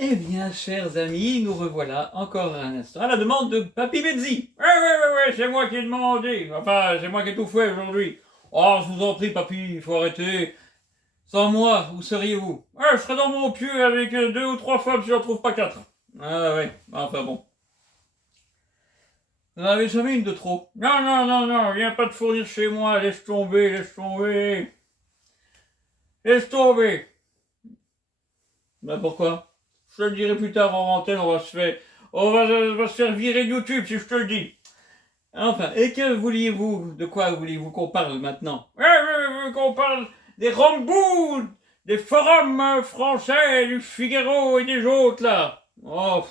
Eh bien, chers amis, nous revoilà encore un instant à la demande de Papy Benzi. Ouais, c'est moi qui ai demandé. Enfin, c'est moi qui ai tout fait aujourd'hui. Oh, je vous en prie, papy, il faut arrêter. Sans moi, où seriez-vous? Je serais dans mon pieu avec deux ou trois femmes si j'en trouve pas quatre. Ah ouais, enfin bon. Vous n'en avez jamais une de trop. Non, viens pas te fournir chez moi, laisse tomber, laisse tomber. Laisse tomber. Ben pourquoi? Je te le dirai plus tard en antenne, on va se faire virer de YouTube si je te le dis. Enfin, et que vouliez-vous? De quoi vouliez-vous qu'on parle maintenant? Je veux qu'on parle des Ramboud, des forums français, du Figaro et des autres là. Oh,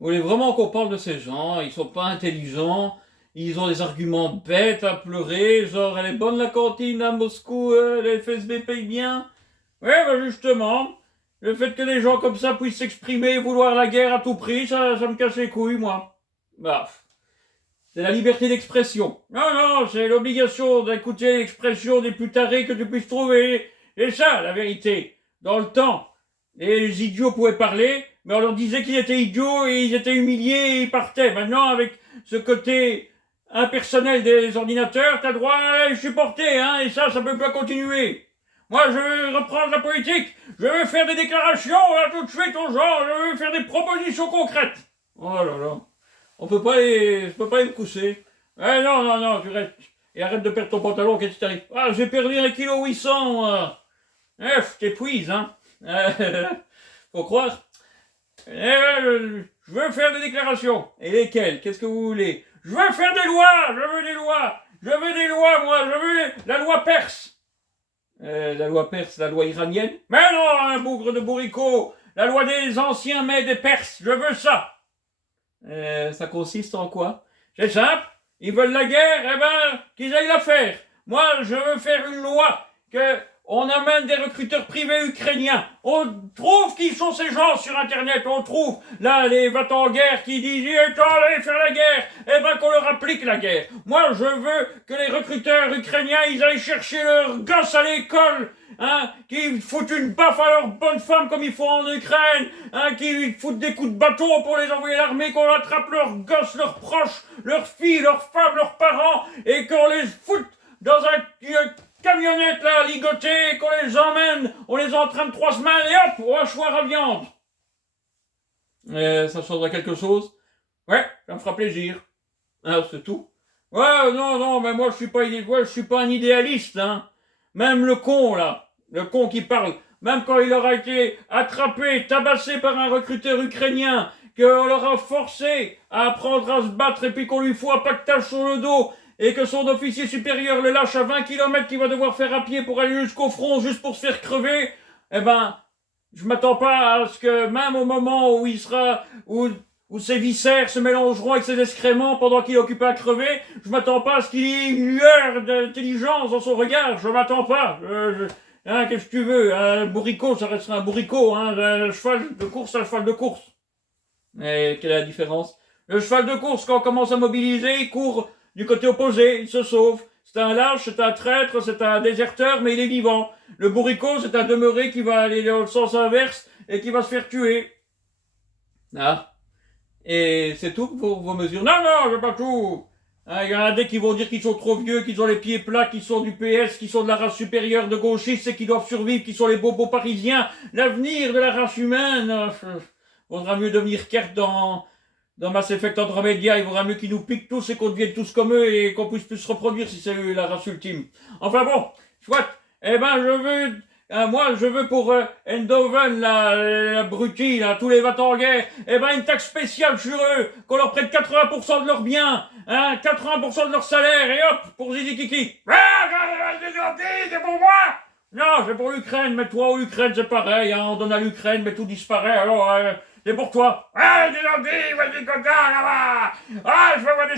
vous voulez vraiment qu'on parle de ces gens? Ils sont pas intelligents, ils ont des arguments bêtes à pleurer, genre elle est bonne la cantine à Moscou, la FSB paye bien. Ouais, bah justement, le fait que des gens comme ça puissent s'exprimer et vouloir la guerre à tout prix, ça me casse les couilles, moi. Bah, c'est la liberté d'expression. Non, c'est l'obligation d'écouter l'expression des plus tarés que tu puisses trouver. Et ça, la vérité. Dans le temps, les idiots pouvaient parler, mais on leur disait qu'ils étaient idiots et ils étaient humiliés et ils partaient. Maintenant, avec ce côté impersonnel des ordinateurs, t'as droit à les supporter, hein, et ça peut pas continuer. Moi, je veux reprendre la politique, je veux faire des déclarations, là, tout de suite aux gens, je veux faire des propositions concrètes. Oh là là. Je peux pas les coucher. Non, tu restes. Et arrête de perdre ton pantalon, qu'est-ce qui t'arrive? Ah, j'ai perdu 1,8 kg, moi. Je t'épuise, hein. Faut croire. Je veux faire des déclarations. Et lesquelles? Qu'est-ce que vous voulez? Je veux faire des lois. Je veux des lois. Je veux des lois, moi. Je veux la loi perse. La loi perse, la loi iranienne? Mais non, un bougre de bourricot. La loi des anciens mets des Perses. Je veux ça. Ça consiste en quoi? C'est simple. Ils veulent la guerre, eh ben, qu'ils aillent la faire. Moi, je veux faire une loi que on amène des recruteurs privés ukrainiens. On trouve qui sont ces gens sur Internet. On trouve, là, les va-t-en-guerre qui disent « Il est temps d'aller faire la guerre !» Eh ben, qu'on leur applique la guerre. Moi, je veux que les recruteurs ukrainiens, ils aillent chercher leurs gosses à l'école, hein, qui foutent une baffe à leurs bonnes femmes comme ils font en Ukraine, hein, qui foutent des coups de bâton pour les envoyer à l'armée, qu'on attrape leurs gosses, leurs proches, leurs filles, leurs femmes, leurs parents, et qu'on les foute dans une camionnette là, ligotée, qu'on les emmène, on les entraîne 3 semaines, et hop, au hachoir à viande. Ça changerait quelque chose? Ouais, ça me fera plaisir. Ah, c'est tout? Ouais, non, mais moi je suis pas un idéaliste, hein. Même le con là, le con qui parle, même quand il aura été attrapé, tabassé par un recruteur ukrainien, qu'on l'aura forcé à apprendre à se battre et puis qu'on lui fout un pactage sur le dos, et que son officier supérieur le lâche à 20 km qu'il va devoir faire à pied pour aller jusqu'au front, juste pour se faire crever, eh ben, je m'attends pas à ce que même au moment où il sera, où ses viscères se mélangeront avec ses excréments pendant qu'il est occupé à crever, je m'attends pas à ce qu'il y ait une lueur d'intelligence dans son regard, je m'attends pas. Hein, qu'est-ce que tu veux? Un bourricot, ça restera un bourricot, hein, un cheval de course, un cheval de course. Et quelle est la différence? Le cheval de course, quand on commence à mobiliser, il court du côté opposé, il se sauve. C'est un lâche, c'est un traître, c'est un déserteur, mais il est vivant. Le bourricot, c'est un demeuré qui va aller dans le sens inverse et qui va se faire tuer. Ah. Et c'est tout pour vos mesures? Non, c'est pas tout. Hein, il y en a des qui vont dire qu'ils sont trop vieux, qu'ils ont les pieds plats, qu'ils sont du PS, qu'ils sont de la race supérieure de gauchistes et qu'ils doivent survivre, qu'ils sont les bobos parisiens. L'avenir de la race humaine. Vaudra mieux devenir Kert dans Mass Effect Andromeda, il vaudra mieux qu'ils nous piquent tous et qu'on devienne tous comme eux et qu'on puisse plus se reproduire si c'est eux la race ultime. Enfin bon, soit, eh ben moi je veux pour Eindhoven, l'abruti, là, tous les va-t-en en guerre, eh ben une taxe spéciale sur eux, qu'on leur prête 80% de leurs biens, hein, 80% de leur salaire, et hop, pour Zizi Kiki. C'est pour moi! Non, c'est pour l'Ukraine, mais toi ou l'Ukraine c'est pareil, hein, on donne à l'Ukraine, mais tout disparaît, alors c'est pour toi. Ah, des gentils, vas-y, coquin, là-bas. Ah, je veux voir des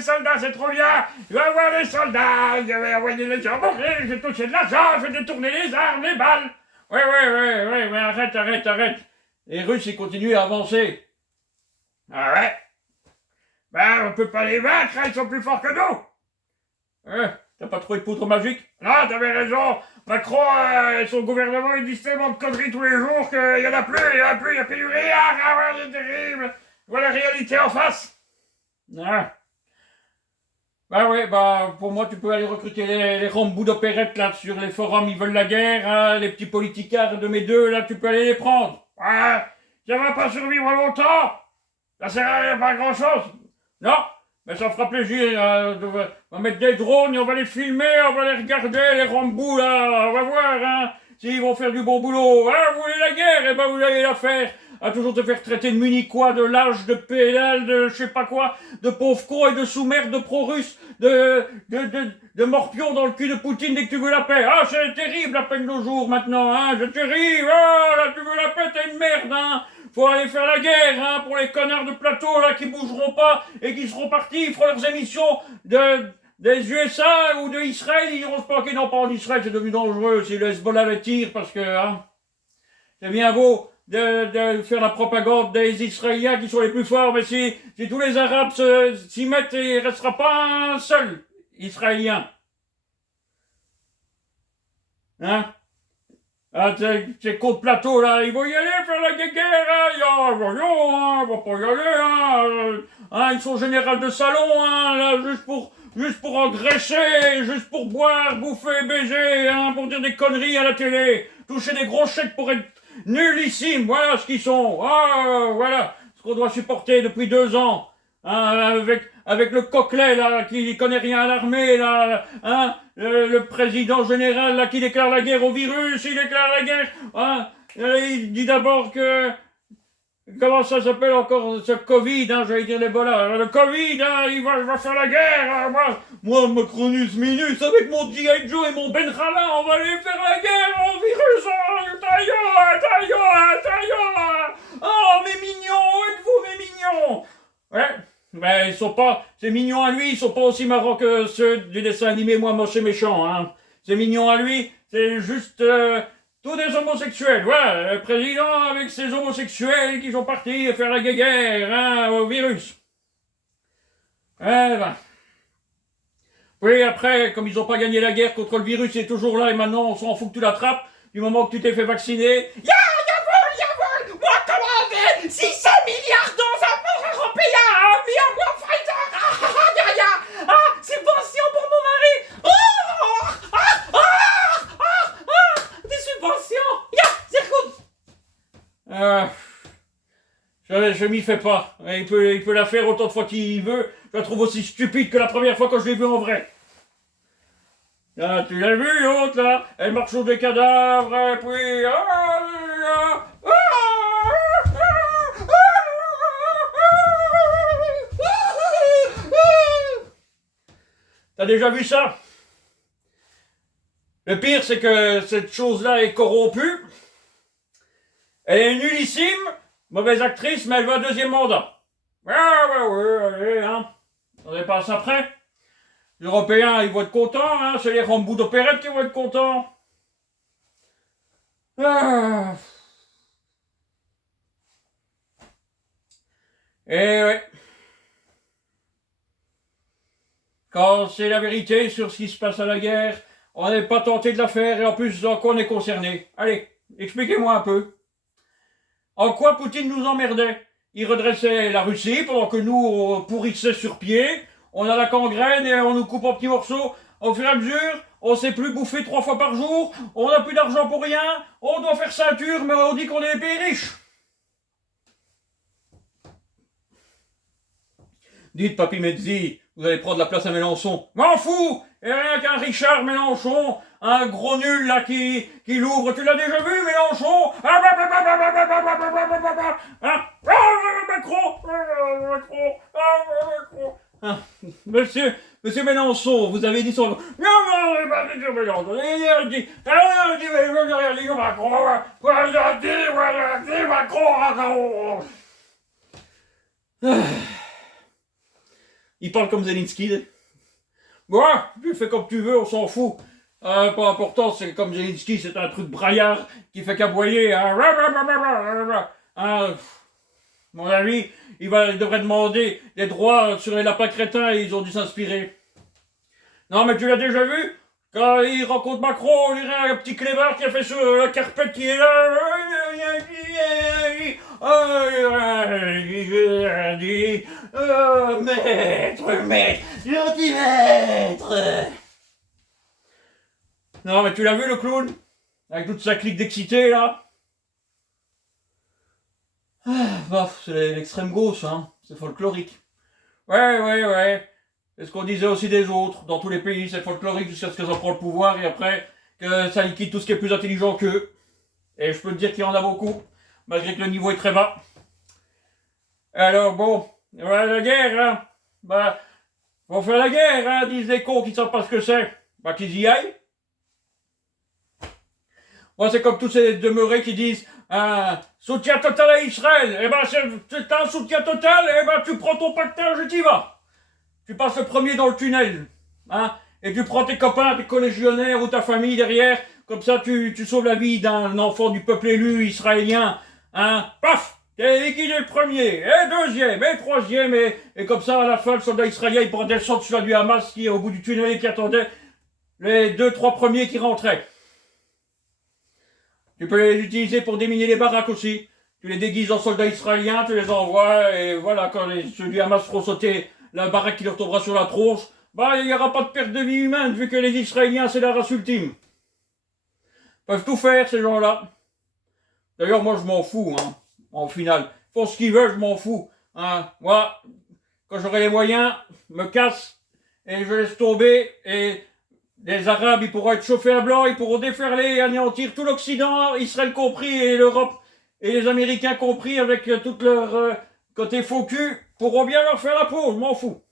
soldats, c'est trop bien. Je veux voir des soldats, je vais envoyer les gens mourir, je vais toucher de l'argent, je vais détourner les armes, les balles. Ouais, mais arrête. Les Russes, ils continuent à avancer. Ah ouais? Ben, on peut pas les vaincre, ils sont plus forts que nous. T'as pas trouvé de poudre magique? Non, t'avais raison. Macron et son gouvernement, ils disent tellement de conneries tous les jours qu'il y en a plus, il y a plus de rien. Ah ouais, c'est terrible. Voilà la réalité en face. Ah. Bah ouais, bah pour moi tu peux aller recruter les rambous d'opérette là sur les forums, ils veulent la guerre, hein, les petits politicards de mes deux là, tu peux aller les prendre. Ouais, ça va pas survivre longtemps. Ça sert à rien, pas grand chose. Non, mais ça fera plaisir. On va mettre des drones et on va les filmer, on va les regarder, les rambous là, on va voir hein, s'ils vont faire du bon boulot. Ah, vous voulez la guerre, et ben vous allez la faire. À toujours te faire traiter de munichois, de lâche, de pédale, de je sais pas quoi, de pauvres cons et de sous-merde, de pro-russes, de morpions dans le cul de Poutine dès que tu veux la paix. Ah, c'est terrible la peine de jour maintenant, hein, c'est terrible. Ah, là, tu veux la paix, t'es une merde, hein. Faut aller faire la guerre, hein, pour les connards de plateau, là, qui bougeront pas et qui seront partis, ils feront leurs émissions des USA ou de Israël, ils diront pas qu'ils n'ont pas en Israël, c'est devenu dangereux si le Hezbollah les tire parce que, hein, c'est bien beau de faire la propagande des Israéliens qui sont les plus forts, mais si tous les Arabes s'y mettent, il ne restera pas un seul Israélien. Hein? Ah, ces cons de plateau, là, ils vont y aller faire la guerre, hein, ils vont pas y aller, hein, ils sont général de salon, hein, là, juste pour engraisser, juste pour boire, bouffer, baiser, hein, pour dire des conneries à la télé, toucher des gros chèques pour être nullissimes, voilà ce qu'ils sont, voilà ce qu'on doit supporter depuis 2 ans, hein, avec le coquelet, là, qui connaît rien à l'armée, là, hein, le président général, là, qui déclare la guerre au virus, il déclare la guerre, hein, il dit d'abord que, comment ça s'appelle encore, ce Covid, hein, j'allais dire l'Ebola, le Covid, hein, il va faire la guerre, hein, moi, Macronus Minus, avec mon G.I. Joe et mon Benrala, on va aller faire la guerre au virus, taillot, oh, mes mignons, où êtes-vous, mes mignons? Ouais. Mais ils sont pas, c'est mignon à lui, ils sont pas aussi marrants que ceux du dessin animé Moi Moche et Méchant, hein. C'est mignon à lui, c'est juste tous des homosexuels, voilà, le président avec ses homosexuels qui sont partis faire la guerre, hein, au virus. Eh ben. Oui, après, comme ils ont pas gagné la guerre contre le virus, il est toujours là et maintenant on s'en fout que tu l'attrapes, du moment que tu t'es fait vacciner. Yavol, moi commandé 600 milliards dans un port européen, mis en bois Pfizer, subvention pour mon mari, des subventions, c'est cool. Je m'y fais pas. Il peut la faire autant de fois qu'il veut. Je la trouve aussi stupide que la première fois que je l'ai vue en vrai. Ah, tu l'as vu l'autre là? Elle marche sur des cadavres et puis... T'as déjà vu ça? Le pire c'est que cette chose-là est corrompue. Elle est nullissime. Mauvaise actrice, mais elle veut un 2e mandat. Ouais, allez, hein. On dépasse après. Les Européens, ils vont être contents, hein. C'est les rambous d'opérette qui vont être contents. Et ouais. Quand c'est la vérité sur ce qui se passe à la guerre, on n'est pas tenté de la faire et en plus, on est concerné. Allez, expliquez-moi un peu. En quoi Poutine nous emmerdait? Il redressait la Russie pendant que nous, on pourrissait sur pied. On a la gangrène et on nous coupe en petits morceaux. Au fur et à mesure, on sait plus bouffer 3 fois par jour. On n'a plus d'argent pour rien. On doit faire ceinture, mais on dit qu'on est des pays riches. Dites, Papy Mezzi, vous allez prendre la place à Mélenchon. M'en fous! Et rien qu'un Richard Mélenchon, un gros nul là qui l'ouvre. Tu l'as déjà vu, Mélenchon? Monsieur Mélenchon, vous avez dit son... Non, monsieur Mélenchon, il dit Macron. Il parle comme Zelensky. Ouais, tu fais comme tu veux, on s'en fout. Pas important, c'est comme Zelensky, c'est un truc braillard qui fait qu'aboyer. Mon avis, il devrait demander des droits sur les lapins crétins et ils ont dû s'inspirer. Non, mais tu l'as déjà vu? Quand il rencontre Macron, on dirait un petit clébard qui a fait sur la carpette qui est là. Maître, gentil maître. Non, mais tu l'as vu le clown? Avec toute sa clique d'excités là? Bof, c'est l'extrême gauche, hein. C'est folklorique. Ouais. C'est ce qu'on disait aussi des autres. Dans tous les pays, c'est folklorique jusqu'à ce qu'ils en prennent le pouvoir et après que ça liquide tout ce qui est plus intelligent qu'eux. Et je peux te dire qu'il y en a beaucoup, malgré que le niveau est très bas. Alors bon, ouais, la guerre, hein. Bah, faut faire la guerre, hein, disent les cons qui savent pas ce que c'est. Bah, qu'ils y aillent. Moi, c'est comme tous ces demeurés qui disent soutien total à Israël. Eh ben, c'est un soutien total, eh ben, tu prends ton pactage et t'y vas. Tu passes le premier dans le tunnel, hein, et tu prends tes copains, tes collégionnaires ou ta famille derrière, comme ça tu sauves la vie d'un enfant du peuple élu israélien, hein, paf, t'es liquidé le premier, et deuxième, et troisième, et comme ça à la fin le soldat israélien il pourra descendre sur la du Hamas qui est au bout du tunnel et qui attendait les 2-3 premiers qui rentraient. Tu peux les utiliser pour déminer les baraques aussi, tu les déguises en soldats israéliens, tu les envoies, et voilà, quand ceux du Hamas feront sauter la baraque qui leur tombera sur la tronche, bah il n'y aura pas de perte de vie humaine vu que les Israéliens c'est la race ultime. Ils peuvent tout faire ces gens-là. D'ailleurs moi je m'en fous, hein, en final. Ils font ce qu'ils veulent, je m'en fous. Hein. Moi, quand j'aurai les moyens, je me casse et je laisse tomber et les Arabes ils pourront être chauffés à blanc, ils pourront déferler et anéantir tout l'Occident, Israël compris et l'Europe et les Américains compris avec tout leur côté faux cul. Pourront bien leur faire la peau, je m'en fous.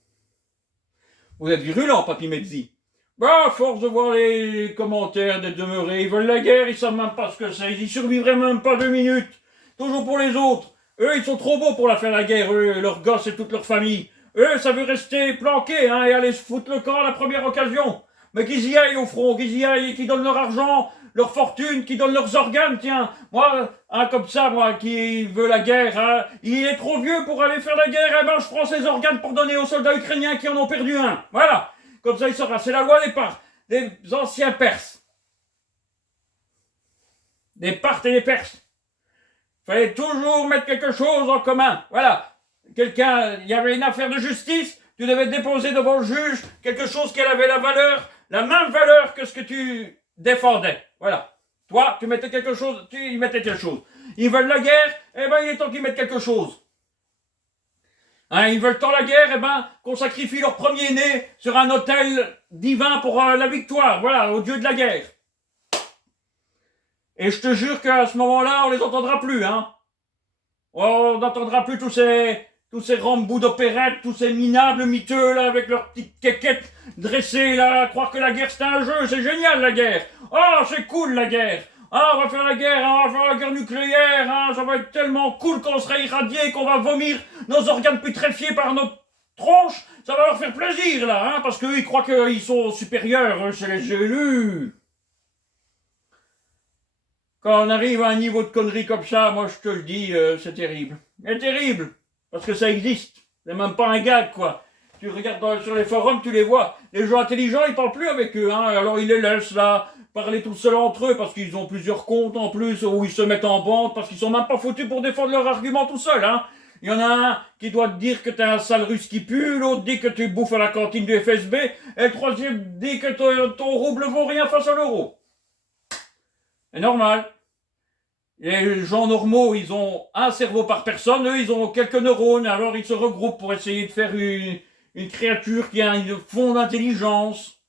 Vous êtes virulent, Papy Mezzi. Bah, à force de voir les commentaires des demeurés, ils veulent la guerre, ils savent même pas ce que c'est, ils y survivraient même pas 2 minutes. Toujours pour les autres. Eux, ils sont trop beaux pour la faire la guerre, eux, leurs gosses et toute leur famille. Eux, ça veut rester planqué, hein, et aller se foutre le camp à la première occasion. Mais qu'ils y aillent au front, qu'ils y aillent, qu'ils donnent leur argent, leur fortune, qu'ils donnent leurs organes, tiens. Moi, hein, comme ça, moi, qui veux la guerre, hein, il est trop vieux pour aller faire la guerre, eh ben, je prends ses organes pour donner aux soldats ukrainiens qui en ont perdu un. Voilà. Comme ça, il saura. C'est la loi des anciens Perses. Des Parthes et des Perses. Fallait toujours mettre quelque chose en commun. Voilà. Il y avait une affaire de justice, tu devais déposer devant le juge quelque chose qui avait la même valeur que ce que tu défendais. Voilà. Toi, tu mettais quelque chose, tu y mettais quelque chose. Ils veulent la guerre, eh ben il est temps qu'ils mettent quelque chose. Hein, ils veulent tant la guerre, eh ben qu'on sacrifie leur premier-né sur un autel divin pour la victoire. Voilà, au dieu de la guerre. Et je te jure qu'à ce moment-là, on les entendra plus, hein. On n'entendra plus tous ces rambous d'opérette, tous ces minables miteux, là, avec leurs petites quéquettes dressées, là, à croire que la guerre c'est un jeu, c'est génial la guerre. Oh, c'est cool la guerre. Ah, on va faire la guerre, hein, on va faire la guerre nucléaire, hein, ça va être tellement cool qu'on sera irradié, qu'on va vomir nos organes putréfiés par nos tronches, ça va leur faire plaisir, là, hein, parce qu'eux, ils croient qu'ils sont supérieurs, c'est les élus. Quand on arrive à un niveau de conneries comme ça, moi je te le dis, c'est terrible. C'est terrible, parce que ça existe. C'est même pas un gag, quoi. Tu regardes sur les forums, tu les vois. Les gens intelligents, ils parlent plus avec eux, hein. Alors ils les laissent là, parler tout seuls entre eux, parce qu'ils ont plusieurs comptes en plus, où ils se mettent en bande, parce qu'ils sont même pas foutus pour défendre leur argument tout seuls, hein. Il y en a un qui doit te dire que t'es un sale russe qui pue, l'autre dit que tu bouffes à la cantine du FSB, et le troisième dit que ton rouble vaut rien face à l'euro. C'est normal. Les gens normaux, ils ont un cerveau par personne, eux, ils ont quelques neurones, alors ils se regroupent pour essayer de faire une créature qui a une fond d'intelligence.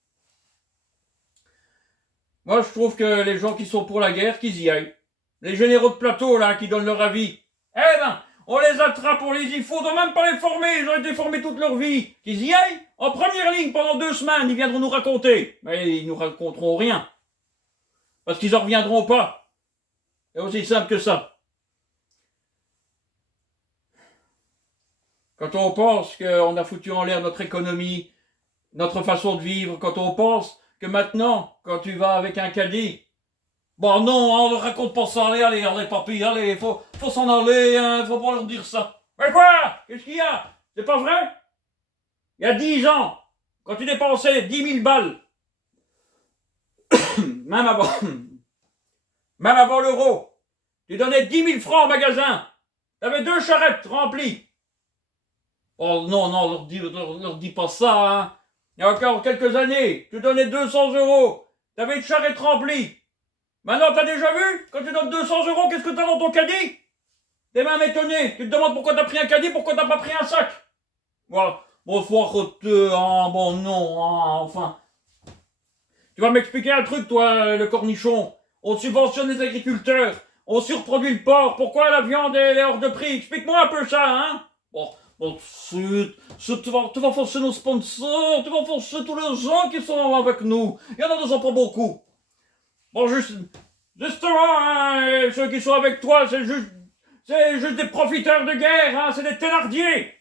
Moi, je trouve que les gens qui sont pour la guerre, qu'ils y aillent. Les généraux de plateau, là, qui donnent leur avis. Eh ben, on les attrape, on les y faudrait même pas les former, ils ont été formés toute leur vie. Qu'ils y aillent, en première ligne, pendant 2 semaines, ils viendront nous raconter. Mais ils nous raconteront rien. Parce qu'ils en reviendront pas. C'est aussi simple que ça. Quand on pense qu'on a foutu en l'air notre économie, notre façon de vivre, quand on pense que maintenant, quand tu vas avec un caddie, bon non, on ne raconte pas ça, allez papy, allez, faut s'en aller, hein, faut pas leur dire ça. Mais quoi? Qu'est-ce qu'il y a? C'est pas vrai? Il y a 10 ans, quand tu dépensais 10 000 balles, même avant, même avant l'euro, tu donnais 10 000 francs au magasin, tu avais 2 charrettes remplies. Oh non, non, leur dis pas ça, hein. Il y a encore quelques années, tu donnais 200 euros, tu avais une charrette remplie. Maintenant, t'as déjà vu? Quand tu donnes 200 euros, qu'est-ce que t'as dans ton caddie? T'es même étonné. Tu te demandes pourquoi t'as pris un caddie, pourquoi t'as pas pris un sac? Voilà. Bon, faut arrêter, hein, bon, non, hein, enfin. Tu vas m'expliquer un truc, toi, le cornichon. On subventionne les agriculteurs. On surproduit le porc. Pourquoi la viande est hors de prix? Explique-moi un peu ça, hein? Bon, tu vas forcer nos sponsors, tu vas forcer tous les gens qui sont avec nous. Il y en a déjà pas beaucoup. Bon, justement, hein, ceux qui sont avec toi, c'est juste des profiteurs de guerre, hein, c'est des thénardiers.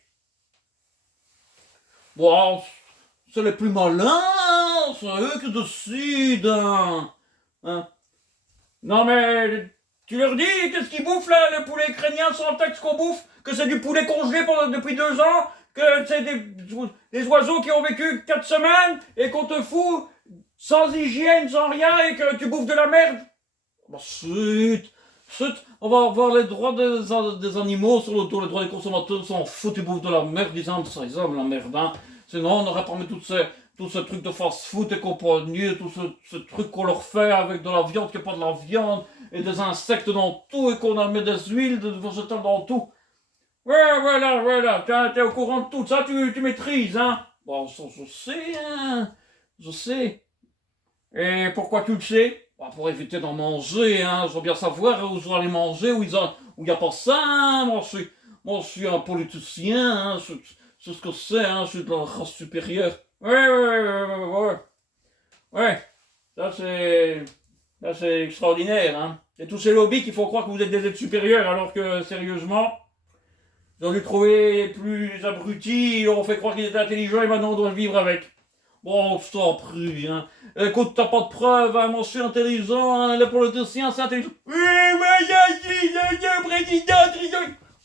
Bon, c'est les plus malins, c'est eux qui décident. Hein. Non mais, tu leur dis, qu'est-ce qu'ils bouffent là, le poulet ukrainien sans texte qu'on bouffe? Que c'est du poulet congelé depuis 2 ans? Que c'est des oiseaux qui ont vécu 4 semaines et qu'on te fout sans hygiène, sans rien, et que tu bouffes de la merde? Bah, on va avoir les droits des animaux sur le dos, les droits des consommateurs, s'en fout, tu bouffes de la merde, disant ça, ils aiment la merde, hein. Sinon, on aurait pas mis tout ce truc de fast-food et compagnie, tout ce truc qu'on leur fait avec de la viande qui n'est pas de la viande, et des insectes dans tout, et qu'on a mis des huiles, des végétales dans tout. Ouais, voilà, t'es au courant de tout ça, tu maîtrises, hein. Bon, ça, je sais, hein, je sais. Et pourquoi tu le sais? Bah, pour éviter d'en manger, hein. Je veux bien savoir où je dois aller manger, où il n'y a pas ça, hein. Moi, je suis un politicien, hein. C'est ce que c'est, hein. Je suis de la race supérieure. Ouais. Ça, c'est extraordinaire, hein. C'est tous ces lobbies qui font croire que vous êtes des êtres supérieurs, alors que, sérieusement, ils ont dû trouver plus abrutis, ils ont fait croire qu'ils étaient intelligents et maintenant on doit vivre avec. Bon, je t'en prie, hein. Écoute, t'as pas de preuves, hein. Moi je suis intelligent, hein. Les politiciens, c'est intelligent. Oui, président.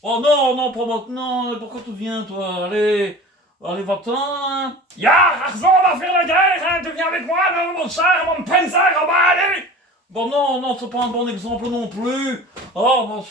Oh non, pas maintenant. Pourquoi tu viens, toi? Allez, va-t'en, hein. Ya, Arzon, on va faire la guerre, hein. Tu viens avec moi, mon cher, mon panzer, on va aller. Bon, non, c'est pas un bon exemple non plus. Oh,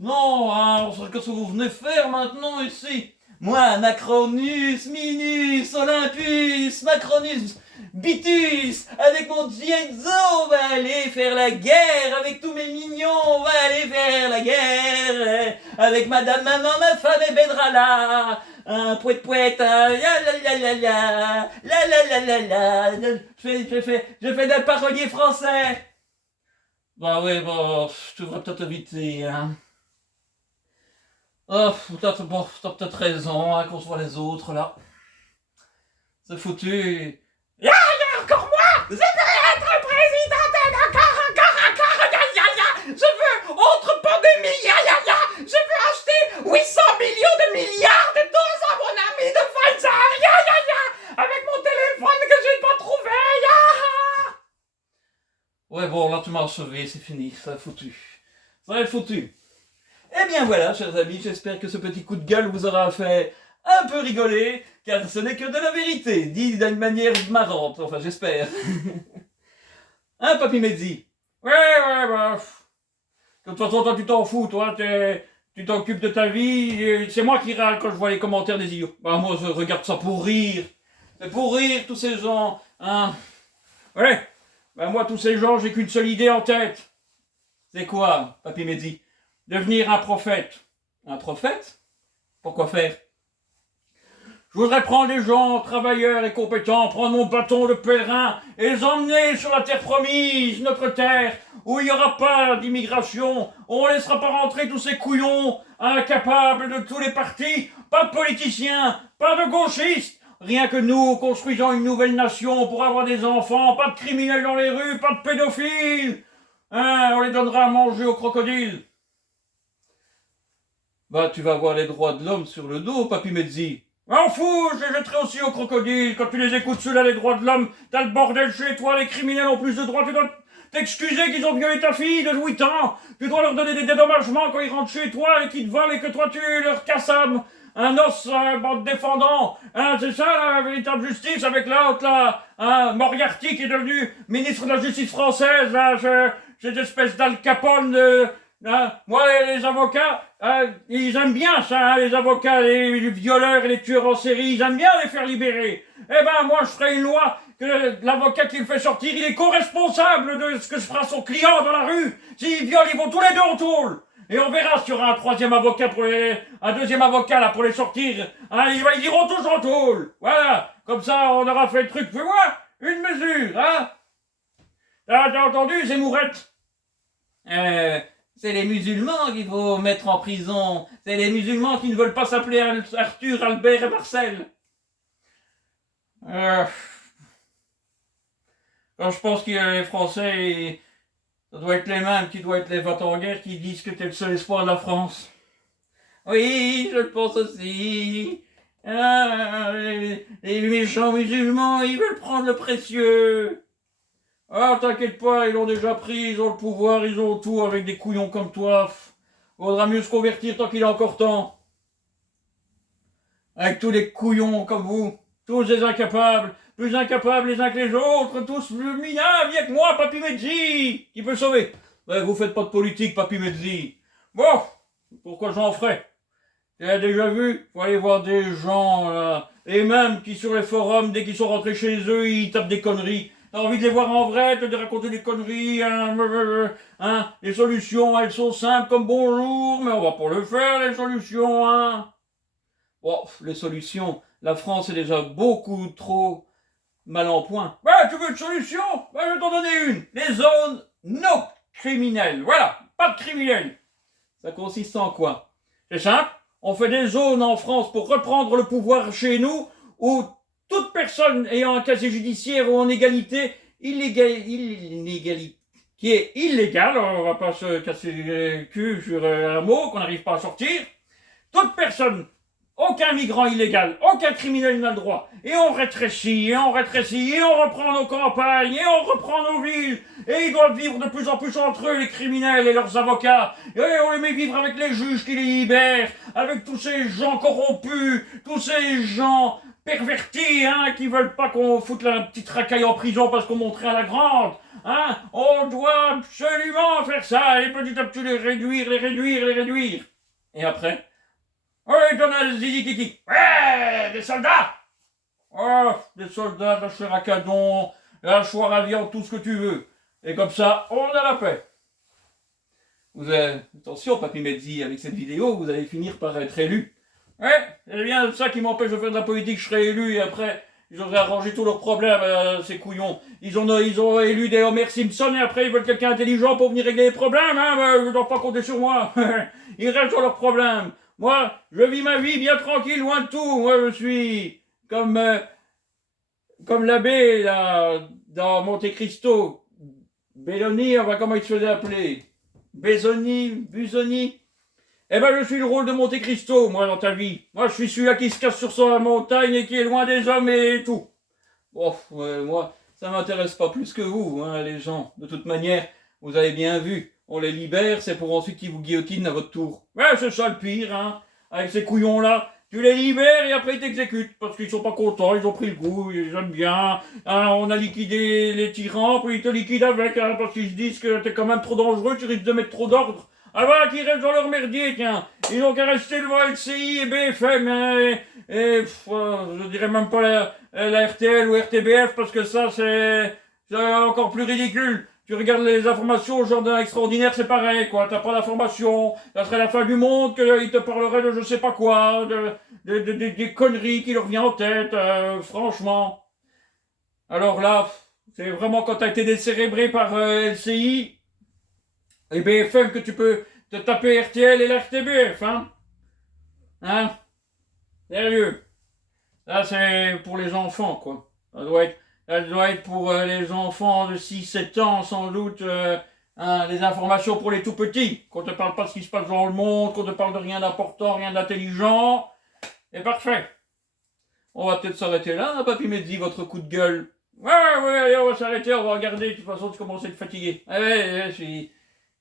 non, hein, qu'est-ce que vous venez faire maintenant ici? Moi, Anachronus, Minus, Olympus, Macronus, Bitus, avec mon Gienzo, on va aller faire la guerre, avec tous mes mignons, on va aller faire la guerre, avec madame, maman, ma femme et Benrala, un pouet, la je fais des paroliers français. Bah oui, tu devrais peut-être éviter, hein. Oh, t'as peut-être raison, hein, qu'on soit les autres, là. C'est foutu. Ya, encore moi. Je veux être président, encore, ya. Je veux, autre pandémie, ya. Je veux acheter 800 millions de milliards de doses à mon ami de Pfizer, ya. Avec mon téléphone que je n'ai pas trouvé, ya. Ouais, bon, là, tu m'as achevé, c'est fini, ça est foutu. Eh bien voilà, chers amis, j'espère que ce petit coup de gueule vous aura fait un peu rigoler, car ce n'est que de la vérité, dit d'une manière marrante, enfin j'espère. Hein, Papy Mehdi? Ouais, bah... De toute façon, toi tu t'en fous, toi, tu t'occupes de ta vie, et c'est moi qui râle quand je vois les commentaires des idiots. Bah moi je regarde ça pour rire. C'est pour rire, tous ces gens, hein. Ouais, bah moi tous ces gens, j'ai qu'une seule idée en tête. C'est quoi, Papy Mehdi? Devenir un prophète. Un prophète? Pourquoi faire? Je voudrais prendre des gens travailleurs et compétents, prendre mon bâton de pèlerin et les emmener sur la terre promise, notre terre, où il n'y aura pas d'immigration, où on ne laissera pas rentrer tous ces couillons incapables de tous les partis, pas de politiciens, pas de gauchistes, rien que nous construisons une nouvelle nation pour avoir des enfants, pas de criminels dans les rues, pas de pédophiles. Hein, on les donnera à manger aux crocodiles. Bah, tu vas avoir les droits de l'homme sur le dos, Papy Mehdi. M'en fous, je les jetterai aussi aux crocodiles. Quand tu les écoutes, ceux-là, les droits de l'homme, t'as le bordel chez toi, les criminels ont plus de droits, t'excuser qu'ils ont violé ta fille de 8 ans. Tu dois leur donner des dédommagements quand ils rentrent chez toi et qu'ils te volent et que toi tu leur casses un os en te défendant. Hein, c'est ça la véritable justice avec l'autre là. Hein, Moriarty qui est devenu ministre de la justice française. Là, cette espèce d'Al Capone hein, moi, les avocats, ils aiment bien ça, hein, les avocats, les violeurs et les tueurs en série, ils aiment bien les faire libérer. Eh ben, moi, je ferai une loi que l'avocat qui le fait sortir, il est co-responsable de ce que se fera son client dans la rue. S'il viole, ils vont tous les deux en tôle. Et on verra s'il y aura un deuxième avocat là pour les sortir. Hein, ils iront tous en tôle. Voilà. Comme ça, on aura fait le truc. Fais-moi une mesure, hein. T'as entendu, Zemmourette? C'est les musulmans qu'il faut mettre en prison. C'est les musulmans qui ne veulent pas s'appeler Arthur, Albert et Marcel. Quand je pense que les Français, ça doit être les mêmes qui doivent être les va-t-en-guerre qui disent que t'es le seul espoir de la France. Oui, je le pense aussi. Les méchants musulmans, ils veulent prendre le précieux. Ah, t'inquiète pas, ils l'ont déjà pris, ils ont le pouvoir, ils ont tout avec des couillons comme toi. Vaudra mieux se convertir tant qu'il est encore temps. Avec tous les couillons comme vous, tous les incapables, plus incapables les uns que les autres, tous plus minables, y'a que moi, Papy Mezzi, qui peut sauver. Ouais, vous faites pas de politique, Papy Mezzi. Bon, pourquoi j'en ferais? Tu as déjà vu? Faut aller voir des gens, là, et même qui sur les forums, dès qu'ils sont rentrés chez eux, ils tapent des conneries. T'as envie de les voir en vrai, de raconter des conneries, hein, les solutions, elles sont simples comme bonjour, mais on va pas le faire, les solutions, hein. Bon, les solutions, la France est déjà beaucoup trop mal en point. Ouais, tu veux une solution? Ben, je vais t'en donner une. Les zones non criminelles. Voilà, pas de criminels. Ça consiste en quoi? C'est simple, on fait des zones en France pour reprendre le pouvoir chez nous, où toute personne ayant un casier judiciaire ou en égalité, qui est illégale, on va pas se casser le cul sur un mot qu'on n'arrive pas à sortir, toute personne, aucun migrant illégal, aucun criminel n'a le droit. Et on rétrécit, et on reprend nos campagnes, et on reprend nos villes, et ils doivent vivre de plus en plus entre eux, les criminels et leurs avocats, et on les met vivre avec les juges qui les libèrent, avec tous ces gens corrompus, tous ces gens pervertis, hein, qui veulent pas qu'on foute la petite racaille en prison parce qu'on monterait à la grande, hein. On doit absolument faire ça, et petit à petit les réduire. Et après, oui, Donald Zizikiki. Ouais, des soldats. Oh, des soldats, la chair à canon, la choire à viande, tout ce que tu veux. Et comme ça, on a la paix. Attention, Papy Mezzi, avec cette vidéo, vous allez finir par être élu. Ouais, c'est bien ça qui m'empêche de faire de la politique, je serai élu et après, ils auraient arrangé tous leurs problèmes, ces couillons. Ils ont élu des Homer Simpson et après ils veulent quelqu'un intelligent pour venir régler les problèmes, hein, je ne dois pas compter sur moi. Ils restent sur leurs problèmes. Moi, je vis ma vie bien tranquille, loin de tout. Moi, je suis comme l'abbé, là, dans Monte Cristo. Belloni, enfin, comment il se faisait appeler? Busoni. Eh ben, je suis le rôle de Monte Cristo, moi, dans ta vie. Moi, je suis celui-là qui se cache sur sa montagne et qui est loin des hommes et tout. Bon, moi, ça m'intéresse pas plus que vous, hein, les gens. De toute manière, vous avez bien vu, on les libère, c'est pour ensuite qu'ils vous guillotinent à votre tour. Ouais, c'est ça le pire, hein. Avec ces couillons-là, tu les libères et après ils t'exécutent. Parce qu'ils sont pas contents, ils ont pris le goût, ils aiment bien. Hein, on a liquidé les tyrans, puis ils te liquident avec, hein, parce qu'ils se disent que t'es quand même trop dangereux, tu risques de mettre trop d'ordre. Ah bah, qu'ils restent dans leur merdier, tiens. Ils ont qu'à rester devant LCI et BFM, je dirais même pas la RTL ou RTBF, parce que ça, c'est encore plus ridicule. Tu regardes les informations, genre d'un extraordinaire, c'est pareil, quoi. T'as pas d'informations, ça serait la fin du monde, qu'ils te parleraient de je sais pas quoi, des conneries qui leur viennent en tête, franchement. Alors là, c'est vraiment quand t'as été décérébré par LCI et BFM que tu peux te taper RTL et la RTBF, hein. Hein? Sérieux. Là, c'est pour les enfants, quoi. Ça doit être pour les enfants de 6-7 ans, sans doute, les informations pour les tout-petits. Qu'on te parle pas de ce qui se passe dans le monde, qu'on te parle de rien d'important, rien d'intelligent. Et parfait. On va peut-être s'arrêter là, hein, Papy Mezzi, votre coup de gueule. Ouais, allez, on va s'arrêter, on va regarder. De toute façon, tu commences à être fatigué. Ouais, je suis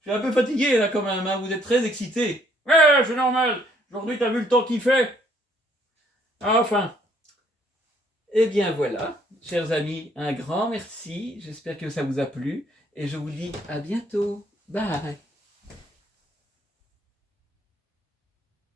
un peu fatigué, là, quand même, hein. Vous êtes très excité. Ouais, c'est normal. Aujourd'hui, t'as vu le temps qu'il fait. Enfin. Eh bien, voilà, chers amis, un grand merci. J'espère que ça vous a plu. Et je vous dis à bientôt. Bye.